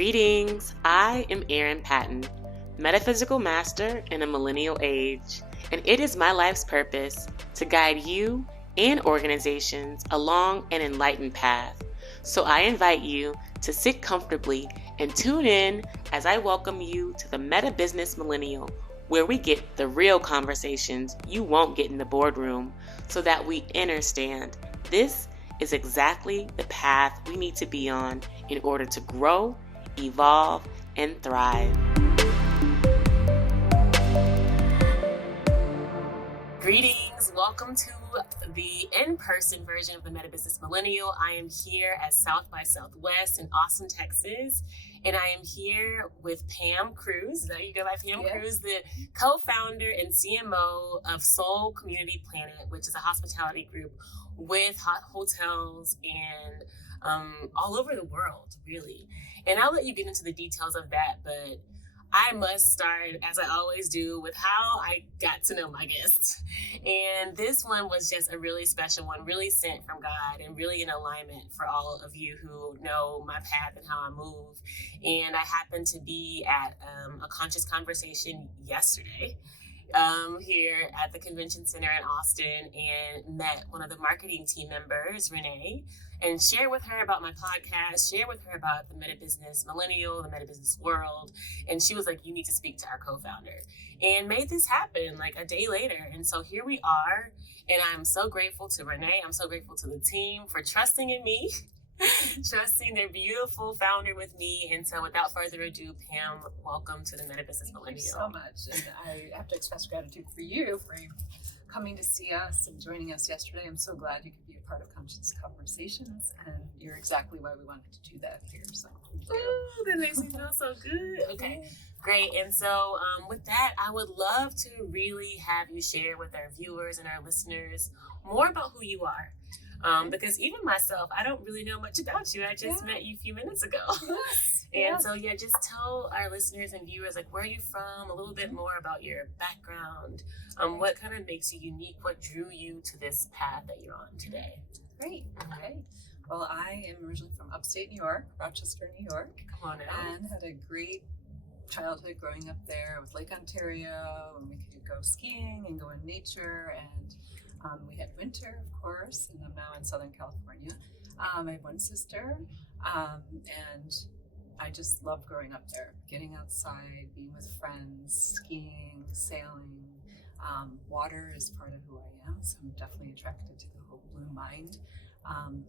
Greetings, I am Erin Patton, metaphysical master in a millennial age, and it is my life's purpose to guide you and organizations along an enlightened path. So I invite you to sit comfortably and tune in as I welcome you to the MetaBusiness Millennial, where we get the real conversations you won't get in the boardroom so that we understand this is exactly the path we need to be on in order to grow, evolve, and thrive. Greetings, welcome to the in-person version of the MetaBusiness Millennial. I am here at South by Southwest in Austin, Texas, and I am here with Pam Cruse. Is that how you go by Pam Cruse, the co-founder and CMO of Soul Community Planet, which is a hospitality group with hotels and all over the world, really. And I'll let you get into the details of that, but I must start, as I always do, with how I got to know my guests. And this one was just a really special one, really sent from God and really in alignment for all of you who know my path and how I move. And I happened to be at a conscious conversation yesterday here at the convention center in Austin and met one of the marketing team members, Renee, and share with her about my podcast, share with her about the MetaBusiness Millennial, the MetaBusiness World. And she was like, you need to speak to our co-founder, and made this happen like a day later. And so here we are. And I'm so grateful to Renee. I'm so grateful to the team for trusting in me, trusting their beautiful founder with me. And so without further ado, Pam, welcome to the MetaBusiness Millennial. Thank you so much. And I have to express gratitude for you for coming to see us and joining us yesterday. I'm so glad you could be a part of Conscious Conversations, and you're exactly why we wanted to do that here. So that makes me feel so good. Okay, great. And so with that, I would love to really have you share with our viewers and our listeners more about who you are. Because even myself, I don't really know much about you. I just met you a few minutes ago. And so, just tell our listeners and viewers, like, where are you from, a little bit more about your background, what kind of makes you unique, what drew you to this path that you're on today. Great. Okay. Well, I am originally from upstate New York, Rochester, New York. Come on now. And had a great childhood growing up there with Lake Ontario, and we could go skiing and go in nature, and we had winter, of course, and I'm now in Southern California. I have one sister, and I just love growing up there, getting outside, being with friends, skiing, sailing. Water is part of who I am, so I'm definitely attracted to the whole blue mind,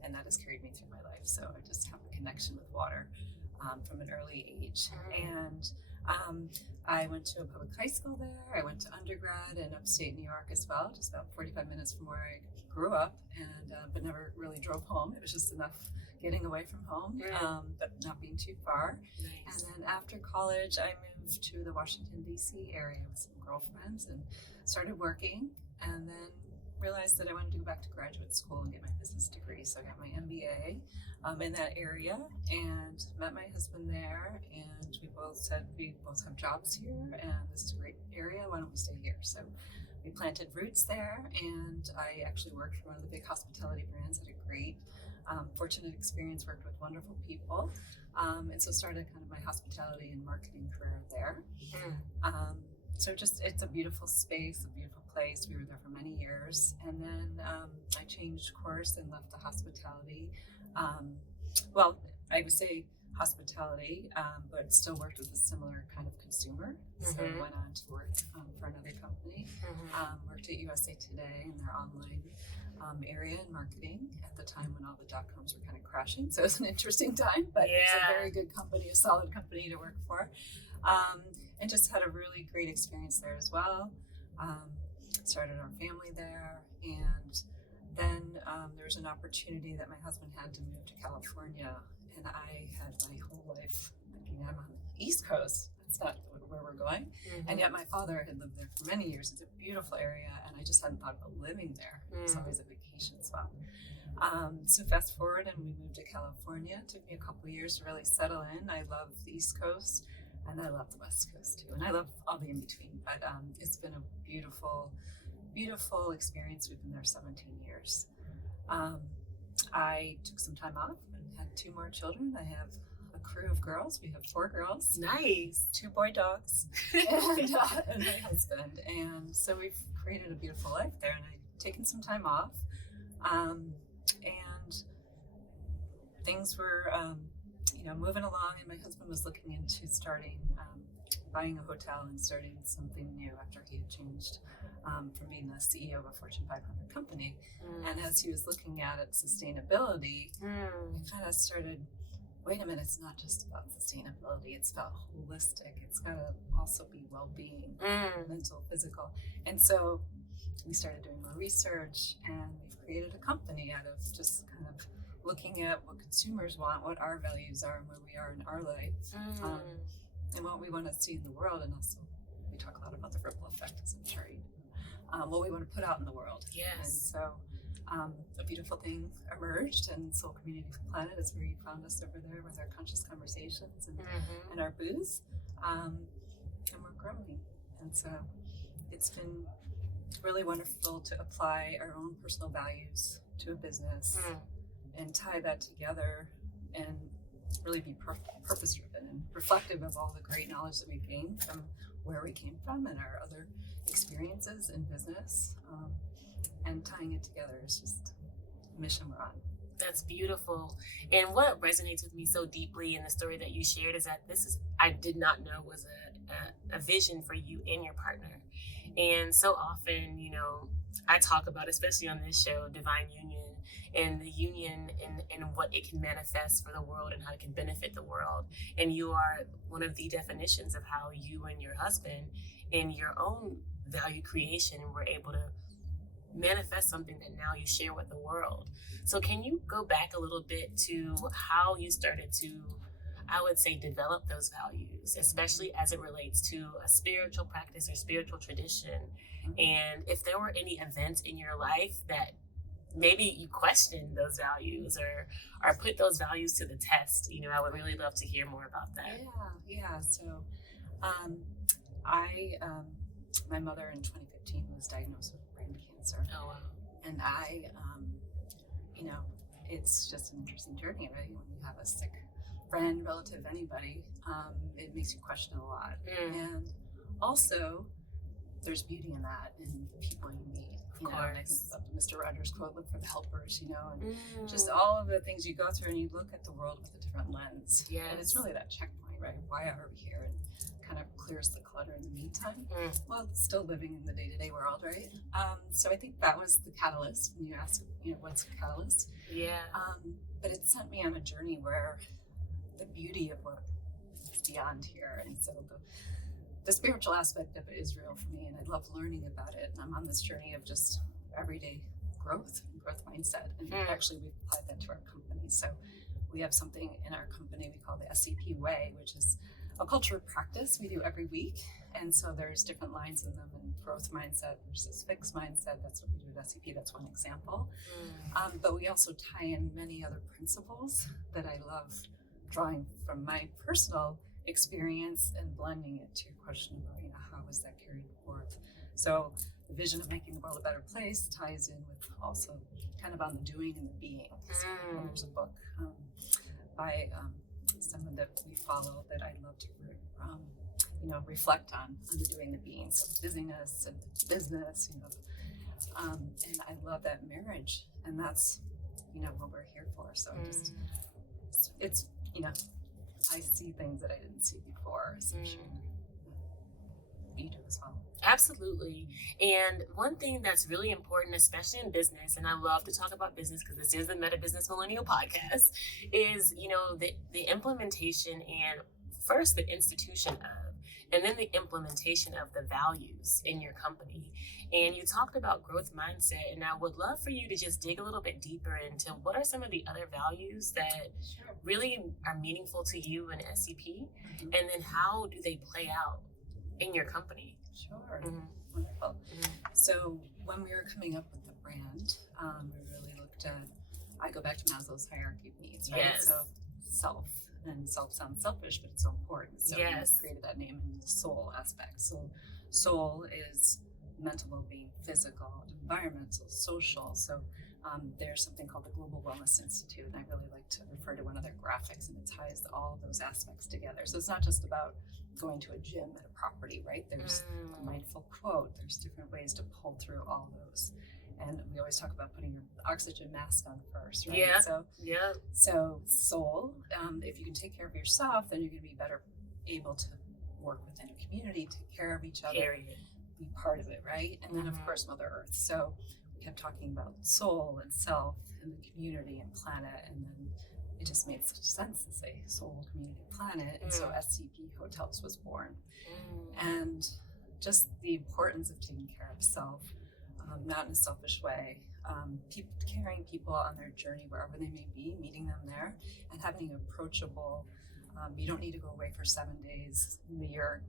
and that has carried me through my life. So I just have a connection with water from an early age. And I went to a public high school there. I went to undergrad in upstate New York as well, just about 45 minutes from where I grew up, and but never really drove home. It was just enough getting away from home, but not being too far. Nice. And then after college, I moved to the Washington, D.C. area with some girlfriends and started working, and then realized that I wanted to go back to graduate school and get my business degree. So I got my MBA in that area and met my husband there, and we both said we both have jobs here and this is a great area, why don't we stay here? So we planted roots there, and I actually worked for one of the big hospitality brands, had a great fortunate experience, worked with wonderful people, and so started kind of my hospitality and marketing career there. So it's a beautiful space, a beautiful place. We were there for many years, and then I changed course and left the hospitality. Well, I would say hospitality, but still worked with a similar kind of consumer. So I went on to work for another company, worked at USA Today in their online area in marketing at the time when all the dot-coms were kind of crashing. So it was an interesting time, but it was a very good company, a solid company to work for. And just had a really great experience there as well. Started our family there, and then there was an opportunity that my husband had to move to California, and I had my whole life thinking I'm on the East Coast. That's not where we're going. And yet my father had lived there for many years. It's a beautiful area, and I just hadn't thought about living there. It was always a vacation spot. So fast forward, and we moved to California. It took me a couple of years to really settle in. I love the East Coast, and I love the West Coast too, and I love all the in-between. But it's been a beautiful, beautiful experience. We've been there 17 years. I took some time off and had 2 more children. I have a crew of girls. We have 4 girls. Nice. 2 boy dogs and my husband. And so we've created a beautiful life there, and I've taken some time off. And things were, moving along, and my husband was looking into buying a hotel and starting something new after he had changed from being the CEO of a Fortune 500 company. And as he was looking at it, sustainability, I kind of started, wait a minute, it's not just about sustainability, it's about holistic. It's got to also be well-being, mental, physical. And so we started doing more research, and we've created a company out of just kind of looking at what consumers want, what our values are, and where we are in our life, and what we want to see in the world. And also, we talk a lot about the ripple effect, as I'm sure you know, what we want to put out in the world. Yes. And so a beautiful thing emerged, and Soul Community Planet is where you found us over there with our conscious conversations and our booths. And we're growing. And so it's been really wonderful to apply our own personal values to a business and tie that together and really be purpose driven and reflective of all the great knowledge that we've gained from where we came from and our other experiences in business, and tying it together is just the mission we're on. That's beautiful. And what resonates with me so deeply in the story that you shared is that I did not know was a vision for you and your partner. And so often, I talk about, especially on this show, divine union, and the union and what it can manifest for the world and how it can benefit the world. And you are one of the definitions of how you and your husband, in your own value creation, were able to manifest something that now you share with the world. So can you go back a little bit to how you started to, I would say, develop those values, especially as it relates to a spiritual practice or spiritual tradition? And if there were any events in your life that maybe you questioned those values or put those values to the test, I would really love to hear more about that. Yeah. So my mother in 2015 was diagnosed with brain cancer. Oh, wow. And it's just an interesting journey, right? When you have a sick friend, relative, anybody, it makes you question a lot. And also, there's beauty in that, in the people you meet. And I think about the Mr. Rogers quote, look for the helpers, and just all of the things you go through, and you look at the world with a different lens. Yes. And it's really that checkpoint, right? Why are we here? And kind of clears the clutter in the meantime, while still living in the day-to-day world, right? So I think that was the catalyst. When you ask, what's the catalyst? Yeah. But it sent me on a journey where the beauty of what is beyond here, and so the spiritual aspect of it is real for me, and I love learning about it. And I'm on this journey of just everyday growth mindset, and actually we've applied that to our company. So we have something in our company we call the SCP Way, which is a culture of practice we do every week. And so there's different lines in them, and growth mindset versus fixed mindset. That's what we do at SCP. That's one example. But we also tie in many other principles that I love drawing from my personal experience and blending it to your question about, how is that carried forth? So the vision of making the world a better place ties in with also kind of on the doing and the being. So there's a book by someone that we follow that I love to reflect on the doing, the being. So busyness and business, and I love that marriage, and that's what we're here for. So it's I see things that I didn't see before, so I'm sure you do as well. Absolutely. And one thing that's really important, especially in business, and I love to talk about business because this is the MetaBusiness Millennial podcast, is, the implementation and first the institution of, and then the implementation of the values in your company. And you talked about growth mindset, and I would love for you to just dig a little bit deeper into what are some of the other values that really are meaningful to you in SCP, and then how do they play out in your company? Sure. Wonderful. So when we were coming up with the brand, we really looked at, I go back to Maslow's hierarchy of needs, right? Yes. So self, and self sounds selfish, but it's so important. So we created that name in the soul aspect. So soul is mental well-being, physical, environmental, social. So there's something called the Global Wellness Institute, and I really like to refer refer to one of their graphics, and it ties all of those aspects together. So it's not just about going to a gym at a property, right? There's a mindful quote. There's different ways to pull through all those. And we always talk about putting your oxygen mask on first, right? Yeah. So soul, if you can take care of yourself, then you're going to be better able to work within a community, take care of each other, be part of it, right? And then, of course, Mother Earth. So we kept talking about soul and self and the community and planet, and then it just made such sense to say soul, community, planet. And so SCP Hotels was born. And just the importance of taking care of self, not in a selfish way, carrying people on their journey wherever they may be, meeting them there, and having an approachable. You don't need to go away for 7 days in a year,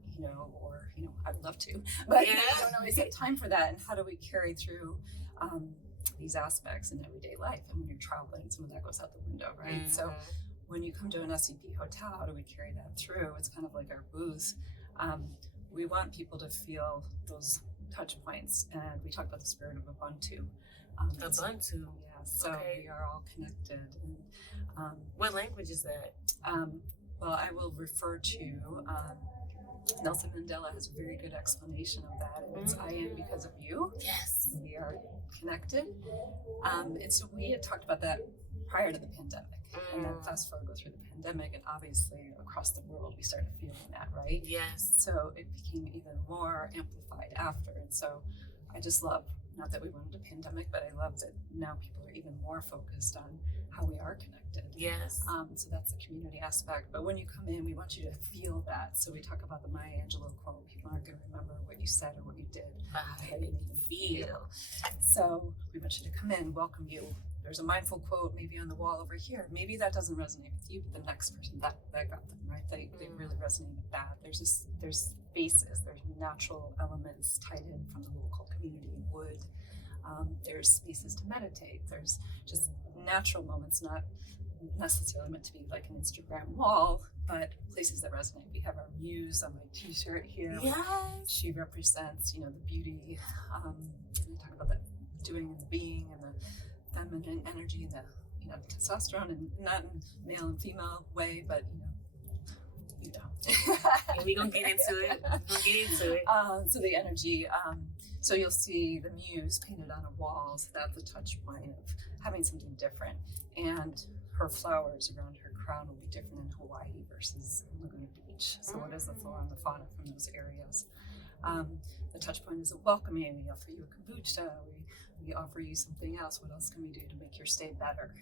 or I'd love to, but you don't always have time for that. And how do we carry through these aspects in everyday life? And when you're traveling, some of that goes out the window, right? So when you come to an SCP hotel, how do we carry that through? It's kind of like our booth. We want people to feel those touch points, and we talk about the spirit of Ubuntu. Ubuntu. So we are all connected. And, what language is that? Well, I will refer to Nelson Mandela has a very good explanation of that. It's I am because of you. Yes. We are connected. And so we had talked about that prior to the pandemic. And then fast forward, go through the pandemic, and obviously across the world we started feeling that, right? Yes. So it became even more amplified after. And so I just love, not that we wanted a pandemic, but I love that now people are even more focused on how we are connected. Yes. So that's the community aspect. But when you come in, we want you to feel that. So we talk about the Maya Angelou quote. People aren't going to remember what you said or what you did. How you feel. So we want you to come in, welcome you. There's a mindful quote maybe on the wall over here. Maybe that doesn't resonate with you, but the next person, that got them, right? They really resonate with that. There's spaces, there's natural elements tied in from the local community, wood. There's spaces to meditate. There's just natural moments, not necessarily meant to be like an Instagram wall, but places that resonate. We have our muse on my t-shirt here. Yes. She represents, the beauty. We talk about that doing and the being and the feminine energy and the testosterone, and not in male and female way, but We're gonna get into it. So the energy, so you'll see the muse painted on a wall. So that's a touch point of having something different. And her flowers around her crown will be different in Hawaii versus Laguna Beach. So what is the flora and the fauna from those areas? The touch point is a welcoming. We offer you a kombucha. We offer you something else. What else can we do to make your stay better?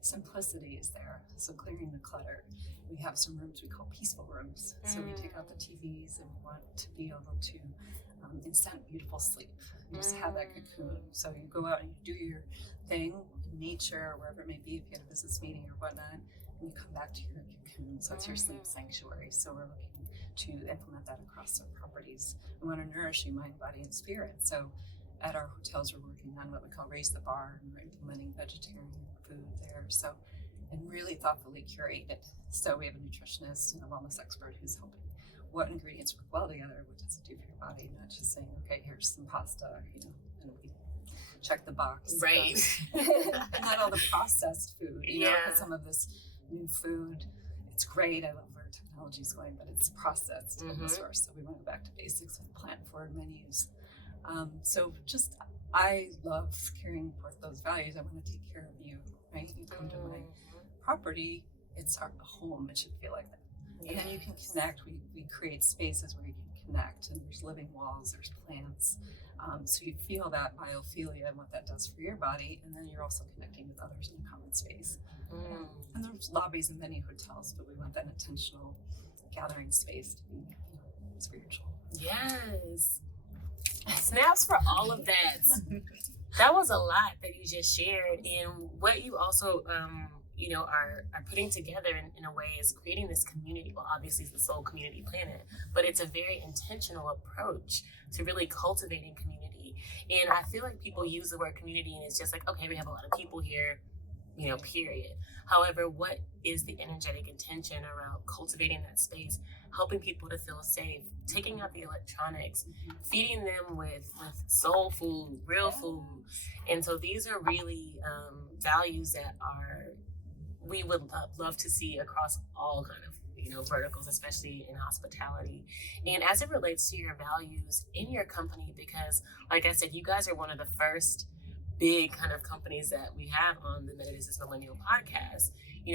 Simplicity is there. So clearing the clutter. We have some rooms we call peaceful rooms. So we take out the TVs, and we want to be able to incent beautiful sleep. You just have that cocoon. So you go out and you do your thing in nature, or wherever it may be, if you had a business meeting or whatnot, and you come back to your cocoon. So it's your sleep sanctuary. So we're looking to implement that across our properties. We want to nourish you, mind, body, and spirit. So at our hotels, we're working on what we call Raise the Bar, and we're implementing vegetarian food there. So, and really thoughtfully curated. So we have a nutritionist and a wellness expert who's helping. What ingredients work well together? What does it do for your body? Not just saying, okay, here's some pasta, and we check the box. Right. Not all the processed food, but some of this new food, it's great. I love where technology's going, but it's processed in the source. So we went back to basics and plant-forward menus. So just, I love carrying forth those values. I want to take care of you, right? You come to my property, it's our home. It should feel like that. Yes. And then you can connect. We create spaces where you can connect, and there's living walls, there's plants. So you feel that biophilia and what that does for your body, and then you're also connecting with others in a common space. And there's lobbies in many hotels, but we want that intentional gathering space to be spiritual. Yes. Snaps for all of that. That was a lot that you just shared, and what you also are putting together in a way is creating this community. Well, obviously it's the Soul Community Planet, but it's a very intentional approach to really cultivating community. And I feel like people use the word community and it's just like, okay, we have a lot of people here, period. However, what is the energetic intention around cultivating that space, helping people to feel safe, taking out the electronics, feeding them with soul food, real food? And so these are really values that we would love to see across all kind of verticals, especially in hospitality. And as it relates to your values in your company, because like I said, you guys are one of the first big kind of companies that we have on the MetaBusiness Millennial podcast.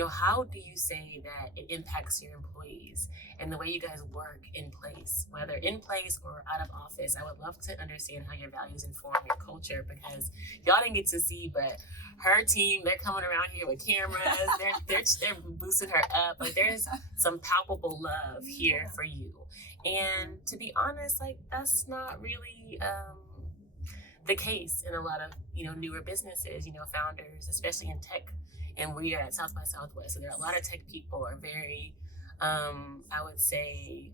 How do you say that it impacts your employees and the way you guys work in place, whether in place or out of office? I would love to understand how your values inform your culture, because y'all didn't get to see, but her team, they're coming around here with cameras. They're boosting her up. Like, there's some palpable love here for you. And to be honest, like, that's not really the case in a lot of newer businesses. Founders, especially in tech, and we are at South by Southwest, so there are a lot of tech people are very I would say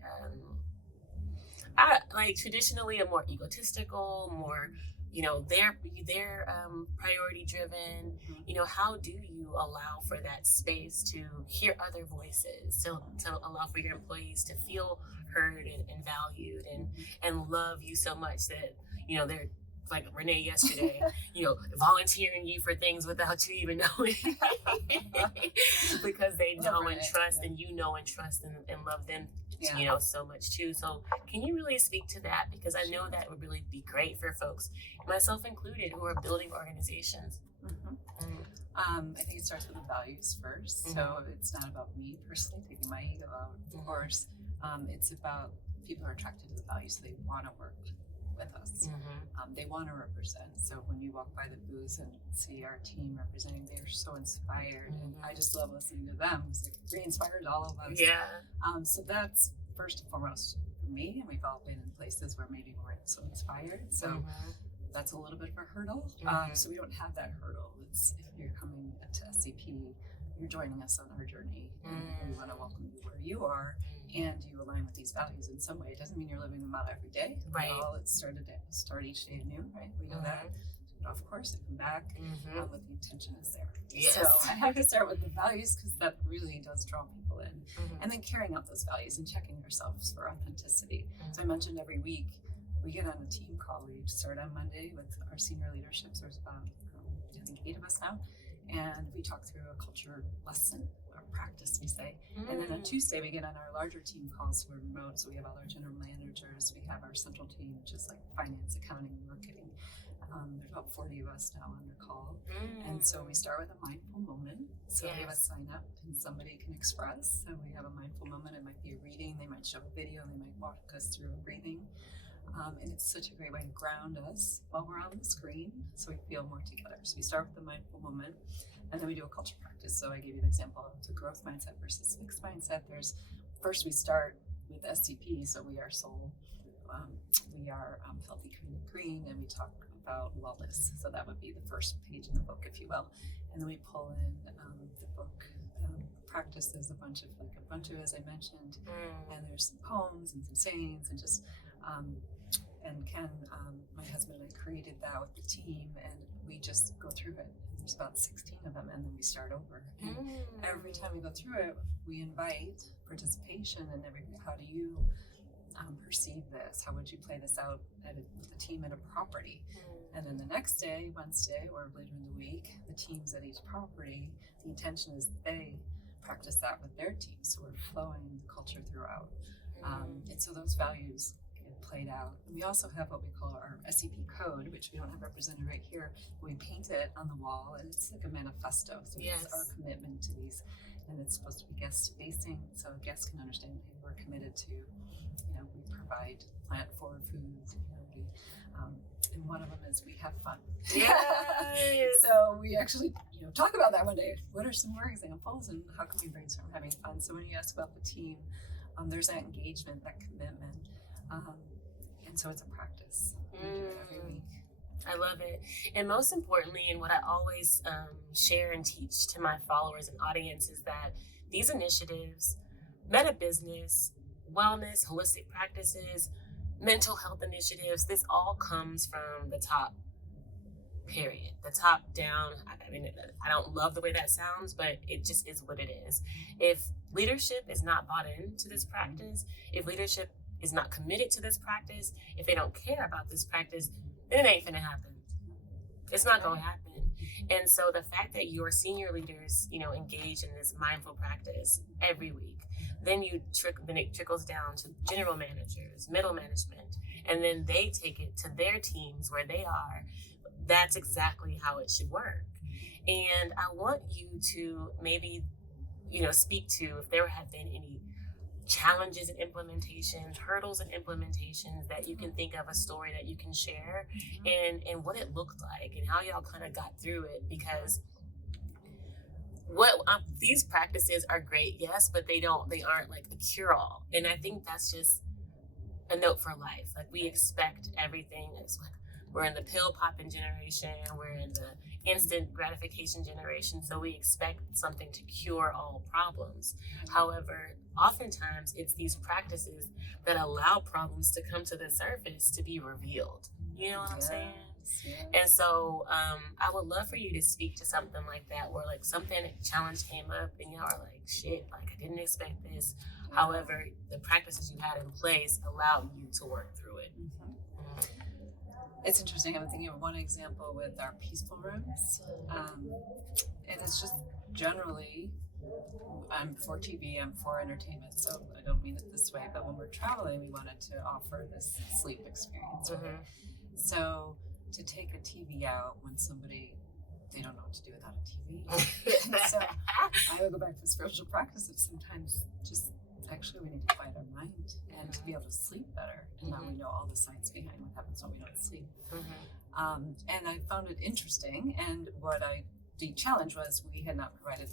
traditionally a more egotistical, more they're priority driven. How do you allow for that space to hear other voices, to allow for your employees to feel heard and valued and love you so much that they're like Renee yesterday, volunteering you for things without you even knowing, because they know and trust, and and trust and love them, so much too. So can you really speak to that? Because I know that would really be great for folks, myself included, who are building organizations. I think it starts with the values first. So it's not about me personally taking my ego out, of course. It's about people are attracted to the values, so they want to work with us. They want to represent. So when you walk by the booths and see our team representing, they're so inspired, and I just love listening to them. It's like re-inspired all of us. So that's first and foremost for me, and we've all been in places where maybe we weren't so inspired. So that's a little bit of a hurdle. So we don't have that hurdle. It's if you're coming to SCP, you're joining us on our journey, and we want to welcome you where you are, and you align with these values in some way. It doesn't mean you're living them out every day. Right. It's start each day anew, right? We know that. But of course, I come back with the intention is there. Yes. So I have to start with the values, because that really does draw people in. And then carrying out those values and checking ourselves for authenticity. So I mentioned every week we get on a team call. We start on Monday with our senior leadership. So there's about, I think, 8 of us now. And we talk through a culture lesson or practice, we say. And then on Tuesday, we get on our larger team calls who are remote. So we have all our general managers. We have our central team, which is like finance, accounting, marketing. There's about 40 of us now on the call. And so we start with a mindful moment. So we have a sign up and somebody can express. So we have a mindful moment. It might be a reading. They might show a video. They might walk us through a breathing. And it's such a great way to ground us while we're on the screen, so we feel more together. So we start with the mindful moment, and then we do a culture practice. So I gave you an example of the growth mindset versus fixed mindset. First we start with SCP, so we are soul, we are healthy, kind, and green, and we talk about wellness. So that would be the first page in the book, if you will. And then we pull in the book practices, a bunch of Ubuntu, as I mentioned, and there's some poems and some sayings, and just and Ken, my husband, and I created that with the team, and we just go through it. There's about 16 of them, and then we start over. And every time we go through it, we invite participation, and how do you perceive this? How would you play this out with the team at a property? And then the next day, Wednesday, or later in the week, the teams at each property, the intention is they practice that with their team. So we're flowing the culture throughout. And so those values get played out. And we also have what we call our SCP code, which we don't have represented right here. We paint it on the wall, and it's like a manifesto. So it's our commitment to these. And it's supposed to be guest facing, so guests can understand, hey, we're committed to, we provide plant forward foods, and one of them is we have fun. So we actually, talk about that one day. What are some more examples, and how can we brainstorm having fun? So when you ask about the team, there's that engagement, that commitment, and so it's a practice. We do it every week. I love it. And most importantly, and what I always share and teach to my followers and audience, is that these initiatives, MetaBusiness, wellness, holistic practices, mental health initiatives, this all comes from the top, period. The top down. I mean, I don't love the way that sounds, but it just is what it is. If leadership is not bought into this practice, if leadership is not committed to this practice, if they don't care about this practice, then it ain't gonna happen. It's not gonna happen. And so the fact that your senior leaders, engage in this mindful practice every week, then it trickles down to general managers, middle management, and then they take it to their teams where they are. That's exactly how it should work. And I want you to maybe, speak to if there have been any challenges in implementations, hurdles in implementations that you can think of, a story that you can share, and what it looked like and how y'all kind of got through it. Because these practices are great, yes, but they aren't like the cure-all. And I think that's just a note for life. Like, we expect everything. It's like we're in the pill popping generation, we're in the instant gratification generation, so we expect something to cure all problems. However, oftentimes it's these practices that allow problems to come to the surface, to be revealed. You know what I'm saying? Yes. And so I would love for you to speak to something like that, where like challenge came up and y'all are like, shit, like I didn't expect this. However, the practices you had in place allowed you to work through it. It's interesting. I'm thinking of one example with our peaceful rooms. And it's just generally, I'm for TV, I'm for entertainment, so I don't mean it this way, but when we're traveling, we wanted to offer this sleep experience. So to take a TV out when they don't know what to do without a TV. So I would go back to spiritual practice of sometimes just actually we need to quiet our mind and to be able to sleep better. And now we know all the science behind what happens when we don't sleep. And I found it interesting. And the challenge was we had not provided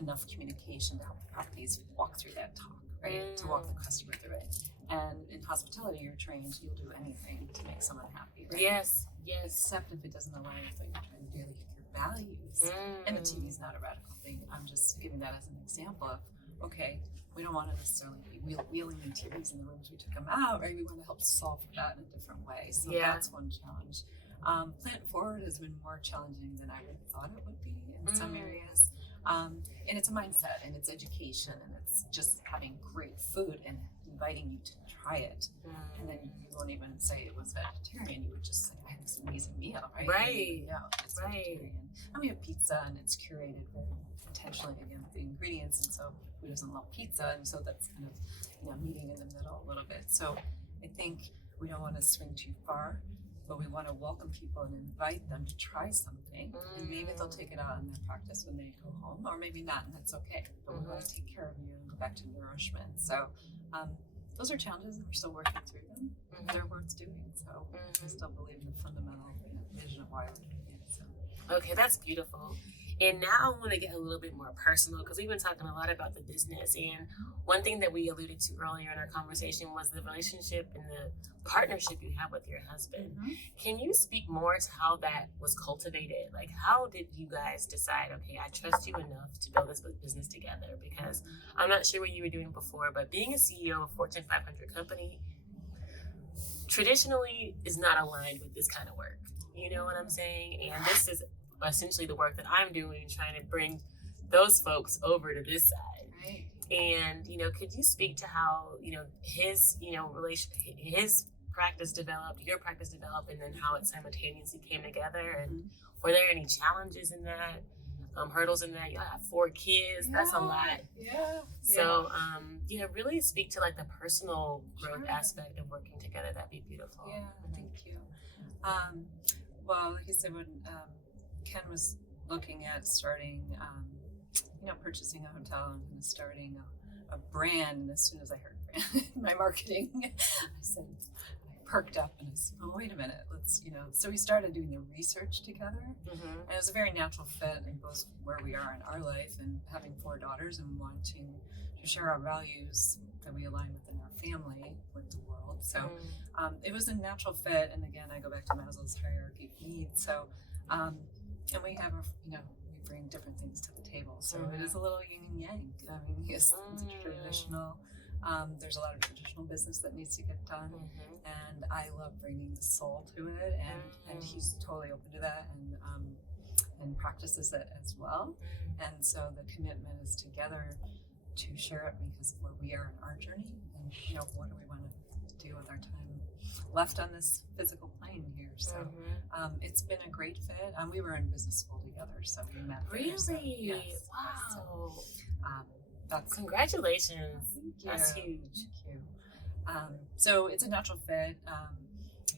enough communication to help the properties walk through that talk, right? To walk the customer through it. And in hospitality, you're trained, you'll do anything to make someone happy, right? Yes. Except if it doesn't align with what you're trying to do, like your values. And the TV is not a radical thing. I'm just giving that as an example of, okay, we don't want to necessarily be wheeling the TVs in the rooms we took them out, right? We want to help solve that in a different way. So that's one challenge. Plant Forward has been more challenging than I would have thought it would be in some areas. And it's a mindset, and it's education, and it's just having great food and inviting you to try it. And then you won't even say it was vegetarian, you would just say, I had this amazing meal, right? Right. It's vegetarian. And we have pizza, and it's curated very intentionally again with the ingredients, and so who doesn't love pizza? And so that's kind of meeting in the middle a little bit. So I think we don't want to swing too far, but we want to welcome people and invite them to try something, and maybe they'll take it out in their practice when they go home, or maybe not, and that's okay. But we want to take care of you and go back to nourishment. So those are challenges, and we're still working through them. They're worth doing. So I still believe in the fundamental vision of why we're doing it. So. Okay, that's beautiful. And now I want to get a little bit more personal, because we've been talking a lot about the business. And one thing that we alluded to earlier in our conversation was the relationship and the partnership you have with your husband. Can you speak more to how that was cultivated? Like, how did you guys decide, okay, I trust you enough to build this business together? Because I'm not sure what you were doing before, but being a CEO of a Fortune 500 company traditionally is not aligned with this kind of work. You know what I'm saying? And this is essentially the work that I'm doing, trying to bring those folks over to this side. Right. And could you speak to how his his practice developed, your practice developed, and then how it simultaneously came together? And were there any challenges in that, hurdles in that? You have 4 kids. That's a lot. So really speak to like the personal growth aspect of working together. That'd be beautiful. Thank you. Well, like you said, when Ken was looking at starting, purchasing a hotel and starting a brand, and as soon as I heard brand in my marketing, I perked up and I said, oh, wait a minute, let's, so we started doing the research together. And it was a very natural fit in both where we are in our life and having 4 daughters and wanting to share our values that we align with in our family with the world. So it was a natural fit. And again, I go back to Maslow's hierarchy of needs. So, and we have, we bring different things to the table. So it is a little yin and yang. I mean, it's traditional. There's a lot of traditional business that needs to get done. And I love bringing the soul to it. And he's totally open to that and practices it as well. And so the commitment is together to share it because of where we are in our journey. And, what do we want to do with our time left on this physical plane here. So it's been a great fit. We were in business school together, so we met. Really? There, so, yes. Wow. So, that's Congratulations. Thank you. That's huge. Thank you. So it's a natural fit.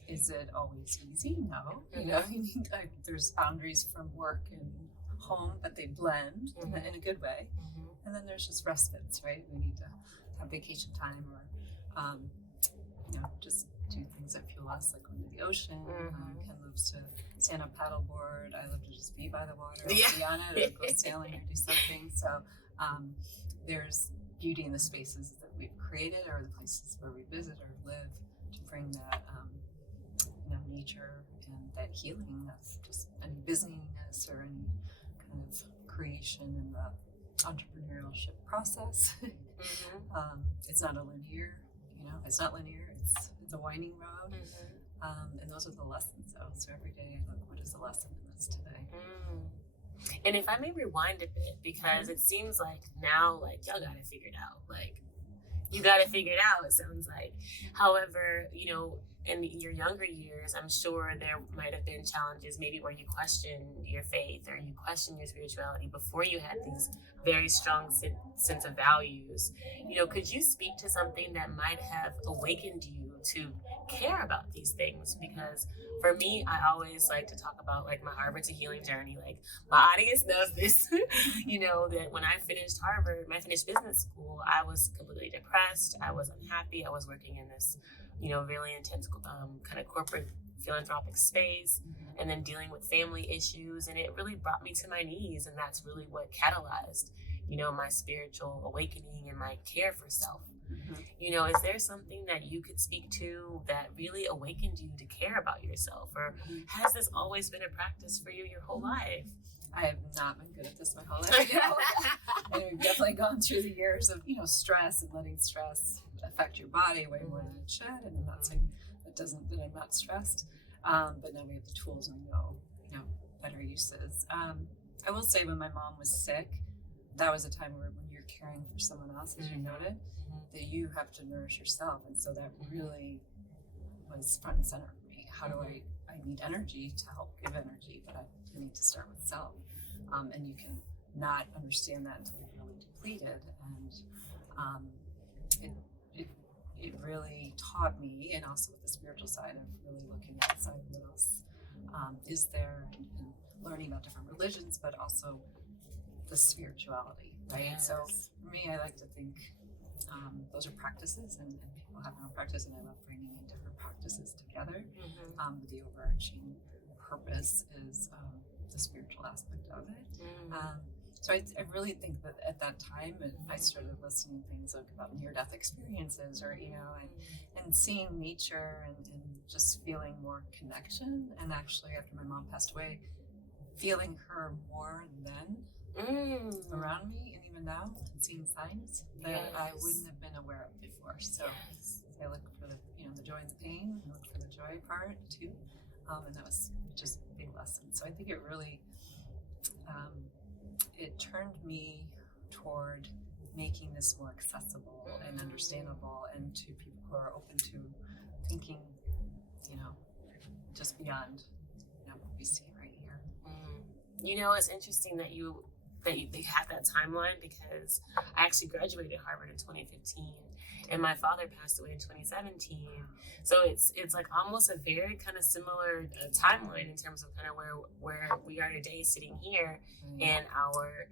Is it always easy? No. You know, there's boundaries from work and home, but they blend in a good way. And then there's just respites, right? We need to have vacation time or, just do things that fuel us, like going to the ocean. Ken loves to stand up paddleboard. I love to just be by the water, or be on it, or go sailing or do something. So there's beauty in the spaces that we've created or the places where we visit or live to bring that, nature and that healing of just any busyness or any kind of creation in the entrepreneurship process. It's not a linear, it's not linear. It's a winding road. And those are the lessons, though. So every day I look, what is the lesson in this today? And if I may rewind a bit, because it seems like now, like, y'all got it figured out. Like, you got it figured out, it sounds like. However, in your younger years, I'm sure there might have been challenges maybe where you questioned your faith or you questioned your spirituality before you had these very strong sense of values. Could you speak to something that might have awakened you to care about these things? Because for me, I always like to talk about like my Harvard to healing journey. Like my audience knows this, that when I finished Harvard, when I finished business school, I was completely depressed. I was unhappy. I was working in this really intense kind of corporate philanthropic space, and then dealing with family issues, and it really brought me to my knees, and that's really what catalyzed my spiritual awakening and my care for self. Is there something that you could speak to that really awakened you to care about yourself, or has this always been a practice for you your whole life? I have not been good at this my whole life. And we've definitely gone through the years of stress and letting stress affect your body way more than it should. And I'm not saying that I'm not stressed, but now we have the tools and we know better uses. I will say when my mom was sick, that was a time where when you're caring for someone else, as you noted, that you have to nourish yourself. And so that really was front and center for me. How do I need energy to help give energy, but I need to start with self. And you can not understand that until you're really depleted. And it really taught me, and also with the spiritual side of really looking outside what else is there, and learning about different religions, but also the spirituality, right? Yes. So for me, I like to think those are practices, and people have their own practice, and I love bringing in different practices together. But the overarching purpose is the spiritual aspect of it. So I really think that at that time, I started listening to things like about near-death experiences, or and seeing nature and just feeling more connection. And actually, after my mom passed away, feeling her more than around me, and even now, and seeing signs that I wouldn't have been aware of before. So I look for the joy and the pain, and look for the joy part too. And that was just a big lesson. So I think it really it turned me toward making this more accessible and understandable, and to people who are open to thinking, just beyond what we see right here. It's interesting that they have that timeline, because I actually graduated Harvard in 2015, and my father passed away in 2017. So it's like almost a very kind of similar timeline in terms of kind of where we are today, sitting here, and our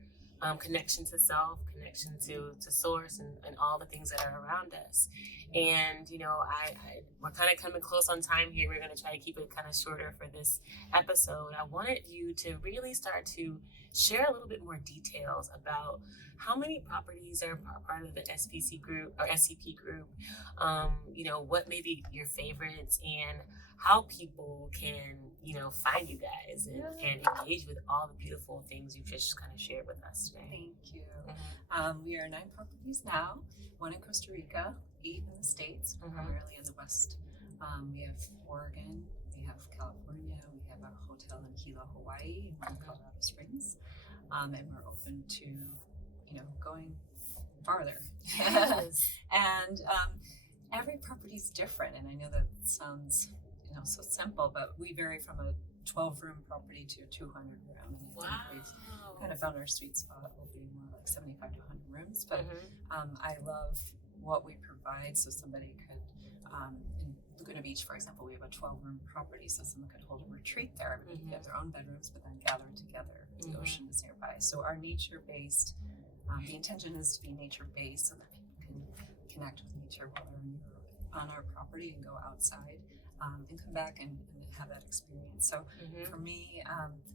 connection to self, connection to source, and all the things that are around us. And we're kind of coming close on time here. We're going to try to keep it kind of shorter for this episode. I wanted you to really start to share a little bit more details about how many properties are part of the SPC group or SCP group. What may be your favorites, and how people can find you guys and engage with all the beautiful things you've just kind of shared with us today. Thank you. We are 9 properties now, 1 in Costa Rica, 8 in the States, primarily in the West. We have Oregon, we have California, we have a hotel in Hilo, Hawaii, and Colorado Springs, and we're open to going farther. Yes. And every property is different, and I know that sounds, so simple, but we vary from a 12-room property to a 200-room. And Wow. I think we've kind of found our sweet spot will be more like 75 to 100 rooms. But I love what we provide. So somebody could, in Laguna Beach, for example, we have a 12-room property, so someone could hold a retreat there. Everybody could have their own bedrooms, but then gather together. The ocean is nearby. So our nature-based, the intention is to be nature-based so that people can connect with nature while they're on our property and go outside. And come back and have that experience. So for me,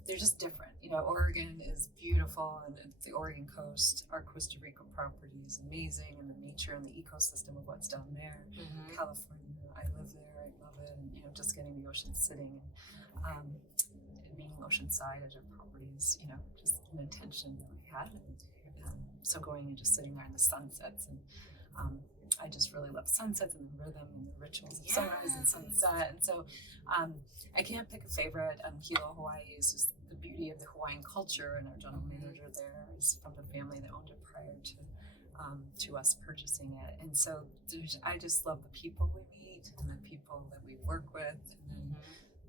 they're just different. Oregon is beautiful, and the Oregon coast, our Costa Rica property is amazing, and the nature and the ecosystem of what's down there. California, I live there, I love it, and just getting the ocean sitting and being oceanside at our property is, just an intention that we had. So going and just sitting there in the sunsets and I just really love sunsets and the rhythm and the rituals of sunrise and sunset. And so I can't pick a favorite. Hilo, Hawaii is just the beauty of the Hawaiian culture, and our general manager there is from the family that owned it prior to us purchasing it. And so I just love the people we meet and the people that we work with, and then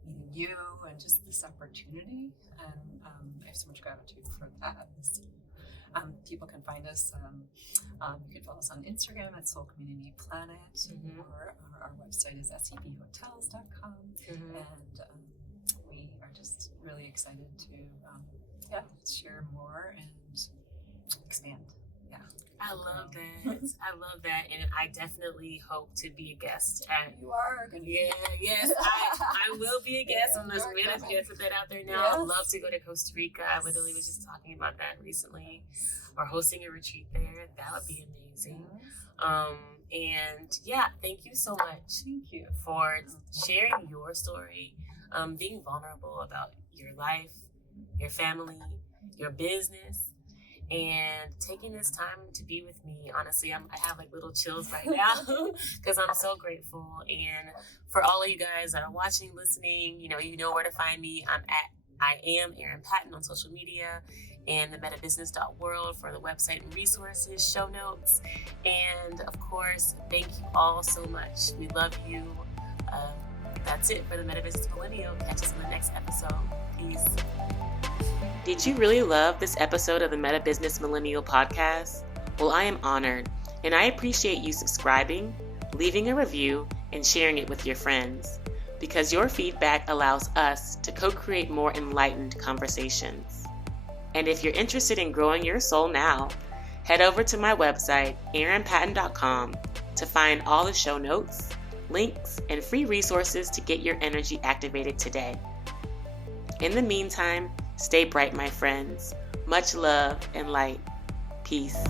meeting you and just this opportunity. And I have so much gratitude for that. People can find us. You can follow us on Instagram at Soul Community Planet, or our website is sebhotels.com. And we are just really excited to share more and expand. I love that. I love that, and I definitely hope to be a guest at. You are gonna. Yes, I will be a guest. I'm just going to put that out there now. I'd love to go to Costa Rica. I literally was just talking about that recently, or hosting a retreat there. That would be amazing. And thank you so much. Thank you for sharing your story, being vulnerable about your life, your family, your business. And taking this time to be with me. Honestly, I have like little chills right now because I'm so grateful. And for all of you guys that are watching, listening, you know where to find me. I am Erin Patton on social media, and the MetaBusiness.world for the website and resources, show notes. And of course, thank you all so much. We love you. That's it for the MetaBusiness Millennial. Catch us in the next episode. Peace. Did you really love this episode of the MetaBusiness Millennial podcast? Well, I am honored, and I appreciate you subscribing, leaving a review, and sharing it with your friends, because your feedback allows us to co-create more enlightened conversations. And if you're interested in growing your soul now, head over to my website, erinpatton.com, to find all the show notes, links, and free resources to get your energy activated today. In the meantime, stay bright, my friends. Much love and light. Peace.